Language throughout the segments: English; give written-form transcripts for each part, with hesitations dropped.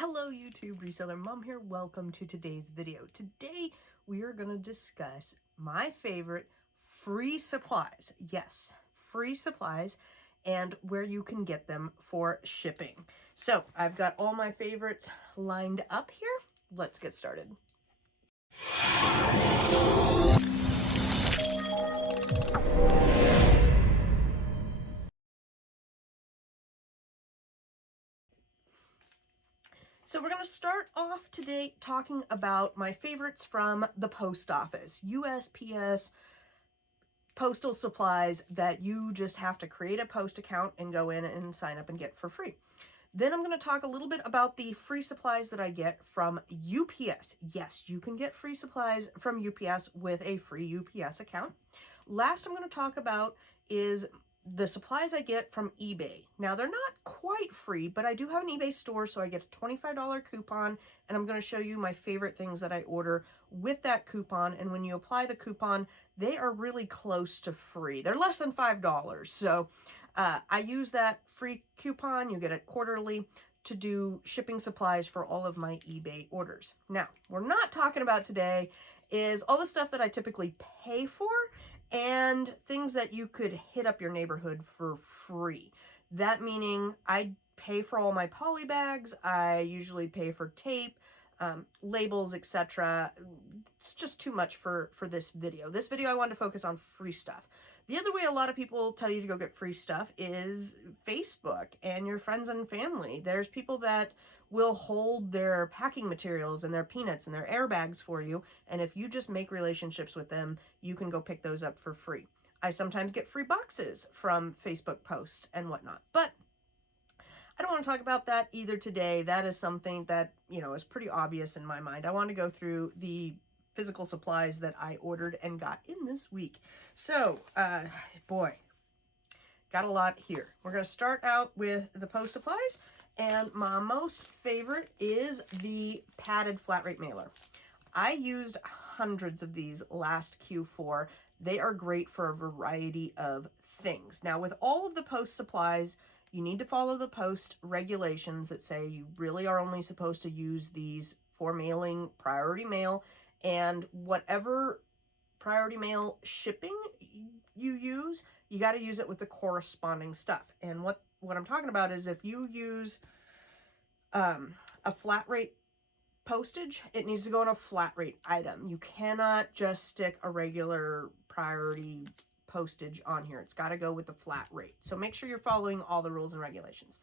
Hello YouTube, Reseller Mom here. Welcome to today's video. Today we are going to discuss my favorite free supplies. Yes, free supplies and where you can get them for shipping. So I've got all my favorites lined up here. Let's get started. So we're going to start off today talking about my favorites from the post office, USPS, postal supplies that you just have to create a post account and go in and sign up and get for free. Then I'm going to talk a little bit about the free supplies that I get from UPS. Yes, you can get free supplies from UPS with a free UPS account. Last I'm going to talk about is the supplies I get from eBay. Now, they're not quite free, but I do have an eBay store, so I get a $25 coupon, and I'm going to show you my favorite things that I order with that coupon. And when you apply the coupon, they are really close to free. They're less than $5. So I use that free coupon, you get it quarterly, to do shipping supplies for all of my eBay orders. Now, we're not talking about today is all the stuff that I typically pay for and things that you could hit up your neighborhood for free. That meaning I pay for all my poly bags, I usually pay for tape, labels, etc. It's just too much for this video. This video I wanted to focus on free stuff. The other way a lot of people tell you to go get free stuff is Facebook and your friends and family. There's people that will hold their packing materials and their peanuts and their airbags for you, and if you just make relationships with them, you can go pick those up for free. I sometimes get free boxes from Facebook posts and whatnot, but I don't want to talk about that either today. That is something that, is pretty obvious in my mind. I want to go through the physical supplies that I ordered and got in this week. So, boy, got a lot here. We're going to start out with the post supplies. And my most favorite is the padded flat rate mailer. I used hundreds of these last Q4. They are great for a variety of things. Now, with all of the post supplies, you need to follow the post regulations that say you really are only supposed to use these for mailing priority mail, and whatever priority mail shipping you use, you got to use it with the corresponding stuff. And what I'm talking about is if you use a flat rate postage, it needs to go on a flat rate item. You cannot just stick a regular priority postage on here. It's got to go with the flat rate. So make sure you're following all the rules and regulations.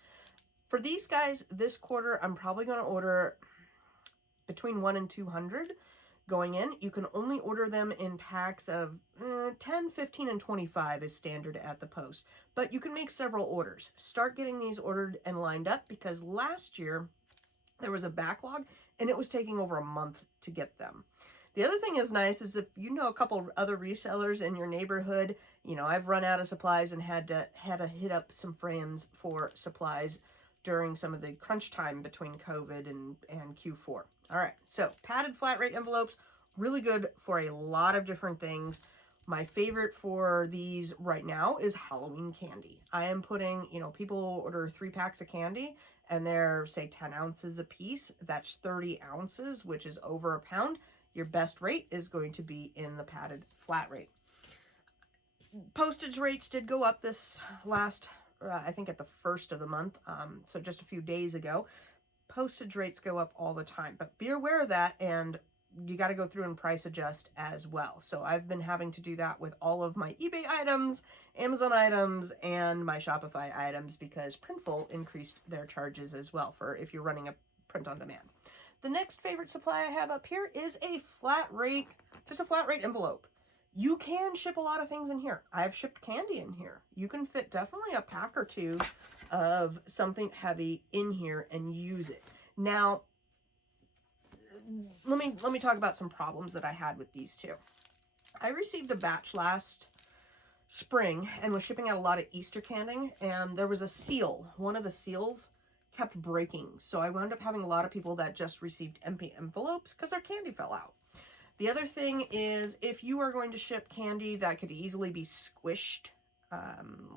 For these guys, this quarter, I'm probably going to order between 1 and 200 going in. You can only order them in packs of 10, 15, and 25 is standard at the post. But you can make several orders. Start getting these ordered and lined up, because last year there was a backlog and it was taking over a month to get them. The other thing is nice is if you know a couple other resellers in your neighborhood, I've run out of supplies and had to hit up some friends for supplies during some of the crunch time between COVID and Q4. All right, so padded flat rate envelopes, really good for a lot of different things. My favorite for these right now is Halloween candy. I am putting, people order 3 packs of candy and they're, say, 10 ounces a piece. That's 30 ounces, which is over a pound. Your best rate is going to be in the padded flat rate. Postage rates did go up this last, I think at the first of the month, so just a few days ago. Postage rates go up all the time, but be aware of that, and you got to go through and price adjust as well. So I've been having to do that with all of my eBay items, Amazon items, and my Shopify items, because Printful increased their charges as well for if you're running a print on demand. The next favorite supply I have up here is a flat rate, just a flat rate envelope. You can ship a lot of things in here. I've shipped candy in here. You can fit definitely a pack or two of something heavy in here and use it. Now, let me talk about some problems that I had with these two. I received a batch last spring and was shipping out a lot of Easter candy, and there was a seal. One of the seals kept breaking, so I wound up having a lot of people that just received empty envelopes because their candy fell out. The other thing is, if you are going to ship candy that could easily be squished,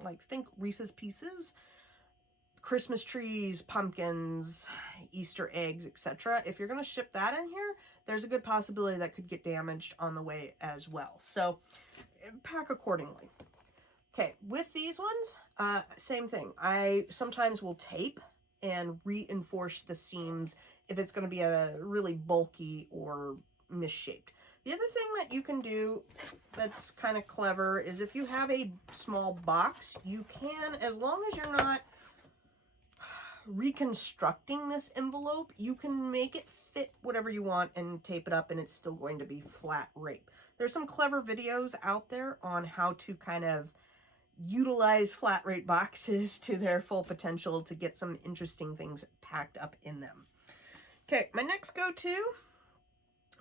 like think Reese's Pieces, Christmas trees, pumpkins, Easter eggs, etc. If you're going to ship that in here, there's a good possibility that could get damaged on the way as well. So pack accordingly. Okay, with these ones, same thing. I sometimes will tape and reinforce the seams if it's going to be a really bulky or misshaped. The other thing that you can do that's kind of clever is if you have a small box, you can, as long as you're not reconstructing this envelope, you can make it fit whatever you want and tape it up, and it's still going to be flat rate. There's some clever videos out there on how to kind of utilize flat rate boxes to their full potential to get some interesting things packed up in them. Okay, my next go-to,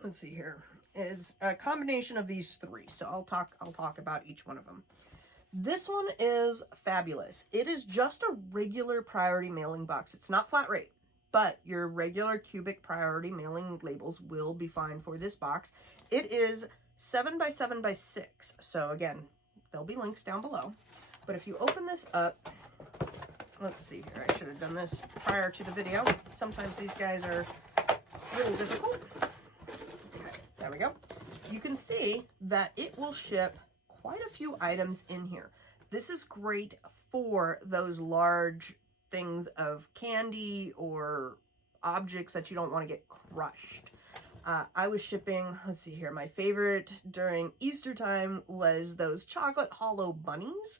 let's see here, is a combination of these three. So I'll talk about each one of them. This one is fabulous. It is just a regular priority mailing box. It's not flat rate, but your regular cubic priority mailing labels will be fine for this box. It is 7 by 7 by 6. So again, there'll be links down below. But if you open this up, let's see here. I should have done this prior to the video. Sometimes these guys are a little difficult. Okay, there we go. You can see that it will ship quite a few items in here. This is great for those large things of candy or objects that you don't want to get crushed. I was shipping, let's see here, my favorite during Easter time was those chocolate hollow bunnies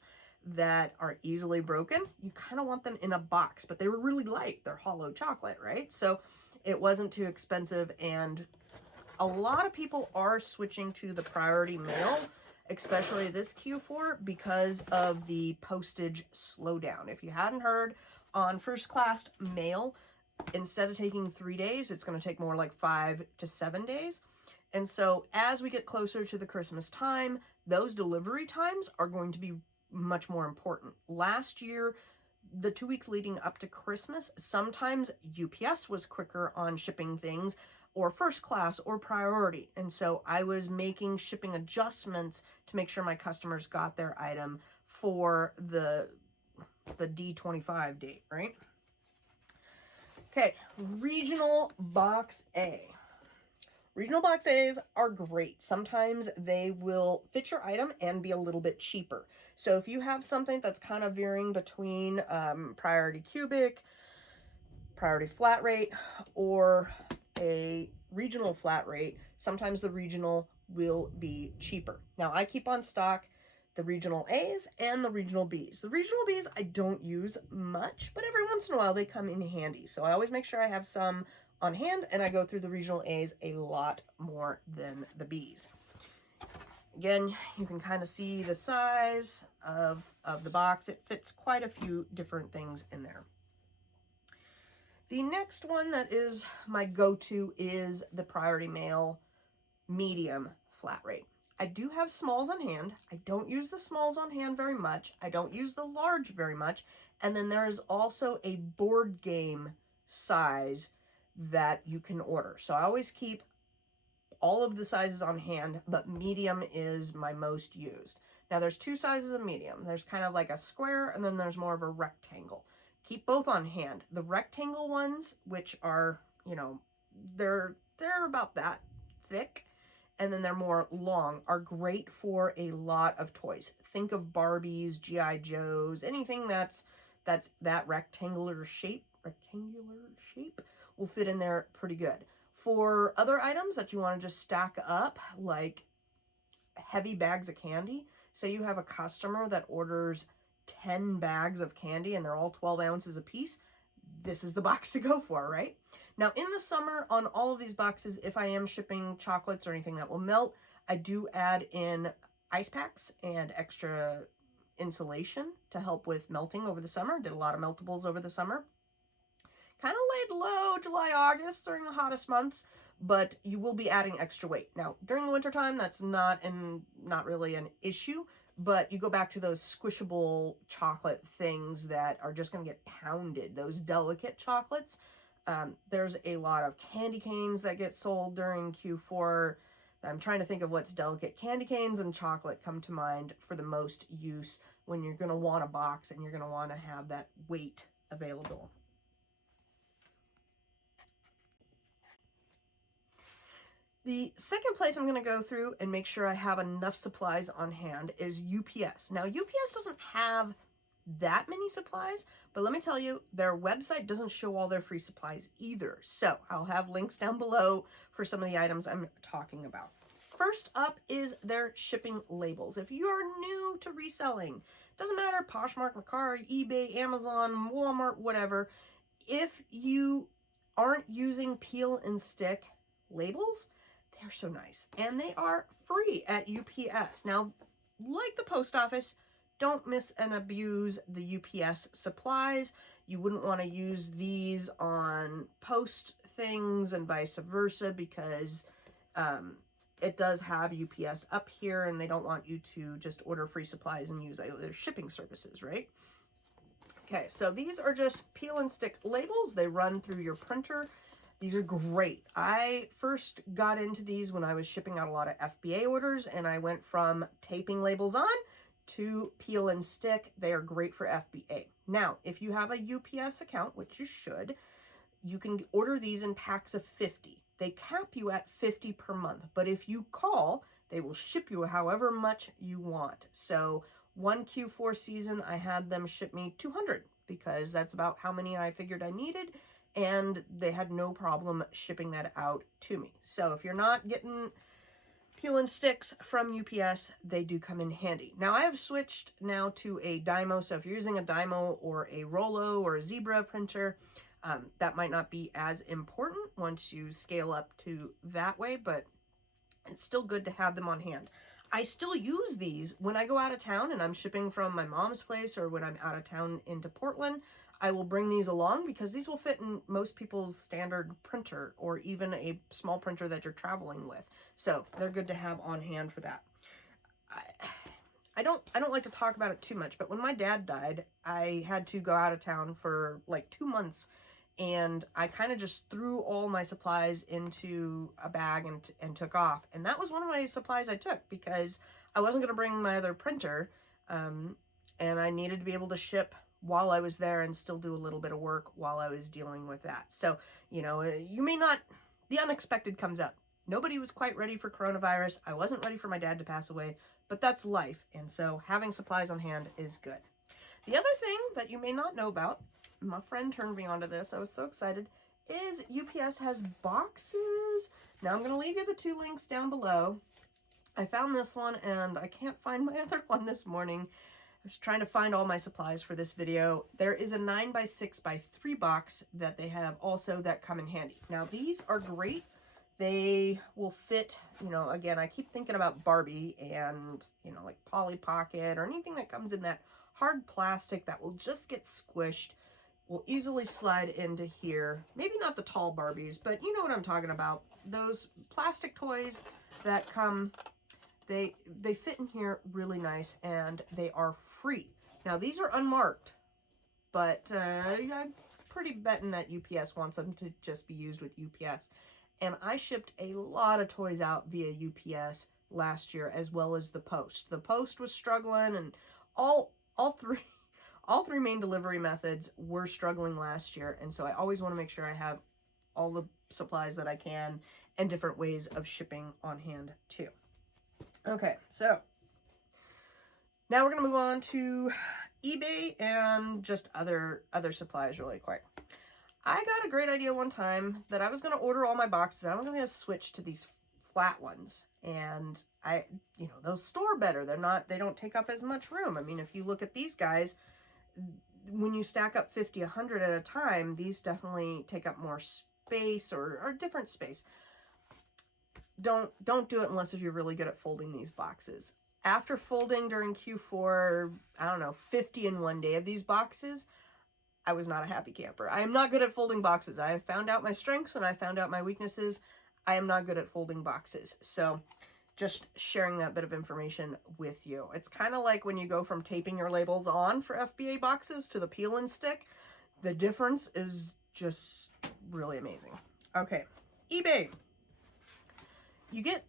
that are easily broken. You kind of want them in a box, but they were really light. They're hollow chocolate, right? So it wasn't too expensive, and a lot of people are switching to the priority mail, especially this Q4, because of the postage slowdown. If you hadn't heard, on first class mail, instead of taking 3 days, it's going to take more like 5 to 7 days. And so as we get closer to the Christmas time, those delivery times are going to be much more important. Last year, the 2 weeks leading up to Christmas, sometimes UPS was quicker on shipping things, or first class or priority. And so I was making shipping adjustments to make sure my customers got their item for the D25 date, right? Okay, regional box A. Regional box A's are great. Sometimes they will fit your item and be a little bit cheaper. So if you have something that's kind of veering between priority cubic, priority flat rate, or a regional flat rate, sometimes the regional will be cheaper. Now I keep on stock the regional A's and the regional B's. The regional B's I don't use much, but every once in a while they come in handy. So I always make sure I have some on hand, and I go through the regional A's a lot more than the B's. Again, you can kind of see the size of the box. It fits quite a few different things in there. The next one that is my go-to is the priority mail medium flat rate. I do have smalls on hand. I don't use the smalls on hand very much. I don't use the large very much. And then there is also a board game size that you can order. So I always keep all of the sizes on hand, but medium is my most used. Now there's two sizes of medium. There's kind of like a square, and then there's more of a rectangle. Keep both on hand. The rectangle ones, which are, you know, they're about that thick, and then they're more long, are great for a lot of toys. Think of Barbies, G.I. Joes, anything that's that rectangular shape will fit in there pretty good. For other items that you want to just stack up, like heavy bags of candy, say you have a customer that orders 10 bags of candy and they're all 12 ounces a piece, this is the box to go for, right? Now, in the summer, on all of these boxes, if I am shipping chocolates or anything that will melt, I do add in ice packs and extra insulation to help with melting over the summer. Did a lot of meltables over the summer. Kind of laid low July, August during the hottest months, but you will be adding extra weight. Now, during the wintertime, that's not really an issue, but you go back to those squishable chocolate things that are just going to get pounded, those delicate chocolates. There's a lot of candy canes that get sold during Q4. I'm trying to think of what's delicate. Candy canes and chocolate come to mind for the most use when you're going to want a box and you're going to want to have that weight available. The second place I'm going to go through and make sure I have enough supplies on hand is UPS. Now, UPS doesn't have that many supplies, but let me tell you, their website doesn't show all their free supplies either. So I'll have links down below for some of the items I'm talking about. First up is their shipping labels. If you're new to reselling, doesn't matter, Poshmark, Mercari, eBay, Amazon, Walmart, whatever, if you aren't using peel and stick labels, they're so nice. And they are free at UPS. Now, like the post office, don't miss and abuse the UPS supplies. You wouldn't want to use these on post things and vice versa, because it does have UPS up here and they don't want you to just order free supplies and use other shipping services, right? Okay, so these are just peel and stick labels. They run through your printer. These are great. I first got into these when I was shipping out a lot of FBA orders, and I went from taping labels on to peel and stick. They are great for FBA. Now, if you have a UPS account, which you should, you can order these in packs of 50. They cap you at 50 per month, but if you call, they will ship you however much you want. So one Q4 season, I had them ship me 200 because that's about how many I figured I needed, and they had no problem shipping that out to me. So if you're not getting peel and sticks from UPS, they do come in handy. Now I have switched now to a Dymo, so if you're using a Dymo or a Rollo or a Zebra printer, that might not be as important once you scale up to that way, but it's still good to have them on hand. I still use these when I go out of town and I'm shipping from my mom's place, or when I'm out of town into Portland. I will bring these along because these will fit in most people's standard printer, or even a small printer that you're traveling with. So they're good to have on hand for that. I don't like to talk about it too much, but when my dad died, I had to go out of town for like 2 months, and I kind of just threw all my supplies into a bag and took off. And that was one of my supplies I took because I wasn't going to bring my other printer, and I needed to be able to ship while I was there and still do a little bit of work while I was dealing with that. So, you know, you may not, the unexpected comes up. Nobody was quite ready for coronavirus. I wasn't ready for my dad to pass away, but that's life. And so having supplies on hand is good. The other thing that you may not know about, my friend turned me onto this, I was so excited, is UPS has boxes. Now I'm going to leave you the 2 links down below. I found this one and I can't find my other one this morning. I was trying to find all my supplies for this video. There is a 9x6x3 box that they have also that come in handy. Now these are great. They will fit, you know, again, I keep thinking about Barbie and, you know, like Polly Pocket or anything that comes in that hard plastic that will just get squished, will easily slide into here. Maybe not the tall Barbies, but you know what I'm talking about. Those plastic toys that come, they fit in here really nice, and they are free. Now these are unmarked, but I'm pretty betting that UPS wants them to just be used with UPS. And I shipped a lot of toys out via UPS last year, as well as the post. The post was struggling, and all three main delivery methods were struggling last year. And so I always want to make sure I have all the supplies that I can and different ways of shipping on hand too. Okay, so now we're going to move on to eBay and just other supplies really quick. I got a great idea one time that I was going to order all my boxes. I was going to switch to these flat ones, and they'll store better. They don't take up as much room. I mean, if you look at these guys, when you stack up 50, 100 at a time, these definitely take up more space or different space. Don't do it unless if you're really good at folding these boxes. After folding during Q4, 50 in one day of these boxes, I was not a happy camper. I am not good at folding boxes. I have found out my strengths and I found out my weaknesses. I am not good at folding boxes. So just sharing that bit of information with you. It's kind of like when you go from taping your labels on for FBA boxes to the peel and stick. The difference is just really amazing. Okay, eBay. You get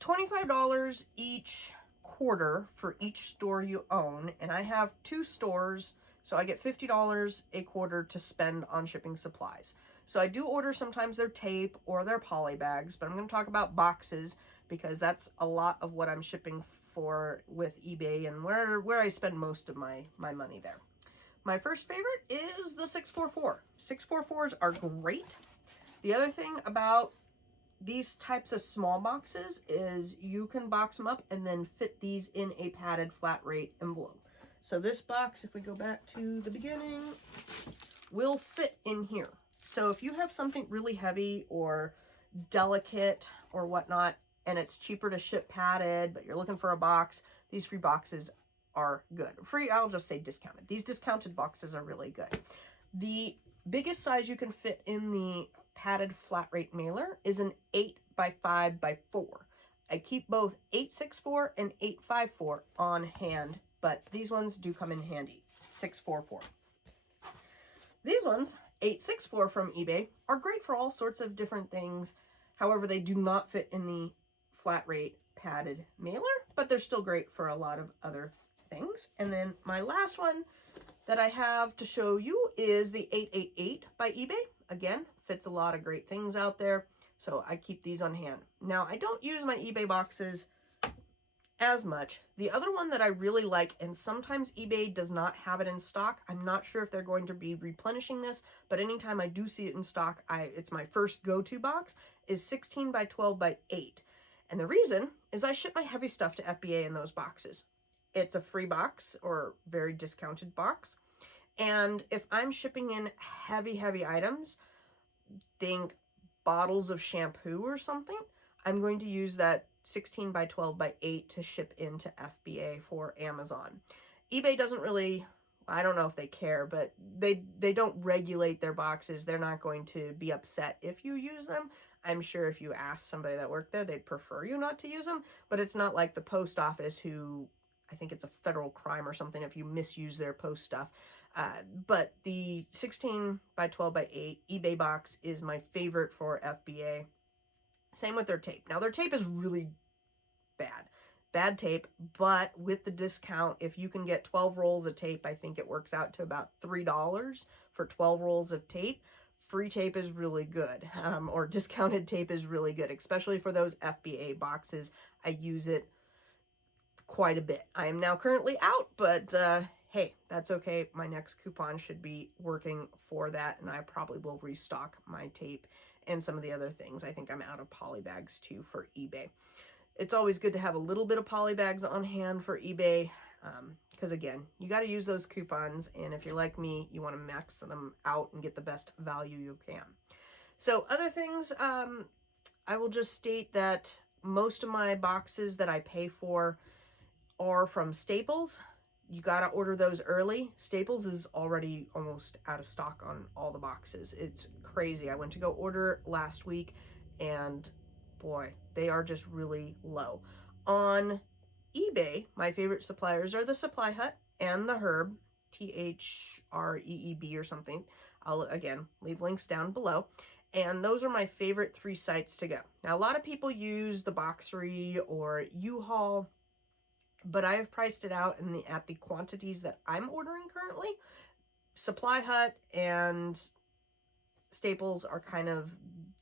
$25 each quarter for each store you own, and I have 2 stores So I get $50 a quarter to spend on shipping supplies. So I do order sometimes their tape or their poly bags, but I'm going to talk about boxes because that's a lot of what I'm shipping for with eBay and where I spend most of my money there. My first favorite is the 644. 644s are great. The other thing about these types of small boxes is you can box them up and then fit these in a padded flat rate envelope. So this box, if we go back to the beginning, will fit in here. So if you have something really heavy or delicate or whatnot, and it's cheaper to ship padded, but you're looking for a box, these free boxes are good. Free, I'll just say discounted. These discounted boxes are really good. The biggest size you can fit in the padded flat rate mailer is an 8x5x4. I keep both 864 and 854 on hand, but these ones do come in handy. 644. These ones, 864 from eBay, are great for all sorts of different things. However, they do not fit in the flat rate padded mailer, but they're still great for a lot of other things. And then my last one that I have to show you is the 888 by eBay. Again, fits a lot of great things out there, so I keep these on hand. Now, I don't use my eBay boxes as much. The other one that I really like, and sometimes eBay does not have it in stock, I'm not sure if they're going to be replenishing this, but anytime I do see it in stock, it's my first go-to box, is 16x12x8. And the reason is I ship my heavy stuff to FBA in those boxes. It's a free box or very discounted box. And if I'm shipping in heavy items, think bottles of shampoo or something, I'm going to use that 16x12x8 to ship into FBA for Amazon. eBay doesn't really, I don't know if they care, but they don't regulate their boxes. They're not going to be upset if you use them. I'm sure if you ask somebody that worked there, they'd prefer you not to use them, but it's not like the post office who, I think it's a federal crime or something if you misuse their post stuff. But the 16x12x8 eBay box is my favorite for FBA. Same with their tape. Now their tape is really bad tape, but with the discount, if you can get 12 rolls of tape, I think it works out to about $3 for 12 rolls of tape. Free tape is really good, or discounted tape is really good, especially for those FBA boxes. I use it quite a bit. I am now currently out, but hey, that's okay. My next coupon should be working for that, and I probably will restock my tape and some of the other things. I think I'm out of poly bags too for eBay. It's always good to have a little bit of poly bags on hand for eBay, because again, you got to use those coupons, and if you're like me, you want to max them out and get the best value you can. So other things, I will just state that most of my boxes that I pay for are from Staples. You got to order those early. Staples is already almost out of stock on all the boxes. It's crazy. I went to go order last week, and boy, they are just really low. On eBay, my favorite suppliers are the Supply Hut and the Herb, THREEB or something. I'll, again, leave links down below. And those are my favorite 3 sites to go. Now, a lot of people use the Boxery or U-Haul, but I have priced it out at the quantities that I'm ordering currently. Supply Hut and Staples are kind of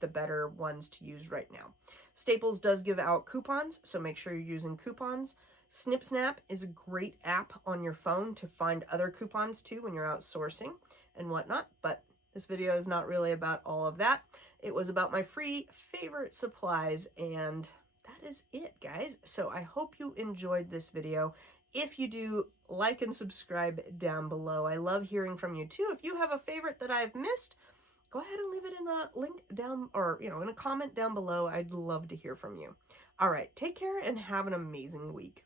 the better ones to use right now. Staples does give out coupons, so make sure you're using coupons. SnipSnap is a great app on your phone to find other coupons too when you're out sourcing and whatnot, but this video is not really about all of that. It was about my free favorite supplies, and that is it, guys. So I hope you enjoyed this video. If you do, like and subscribe down below. I love hearing from you too. If you have a favorite that I've missed, go ahead and leave it in a link down, or in a comment down below. I'd love to hear from you. All right, take care and have an amazing week.